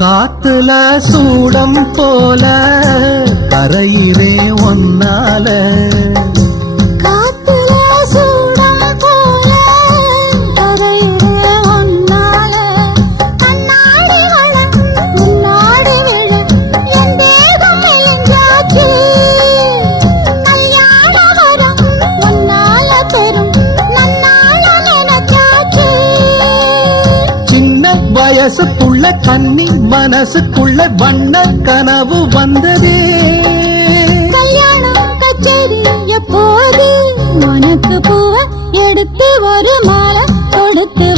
காத்துல சூடம் போல கரையிலே ஒன்னால காத்துல சூடம் போல கரையிலே ஒன்னால கண்ணாடி வளம் முன்னாடி விழ என் தேகம் மெலிஞ்சாச்சு கல்யாண வரம் ஒன்னால பெறும் நன்னால நினைச்சாச்சு சின்ன வயசுக்குள்ள கன்னி மனசுக்குள்ள வண்ண கனவு வந்ததே கல்யாணம் கச்சேரி எப்போது உனக்கு பூவ எடுத்து ஒரு மாலை கொடுத்து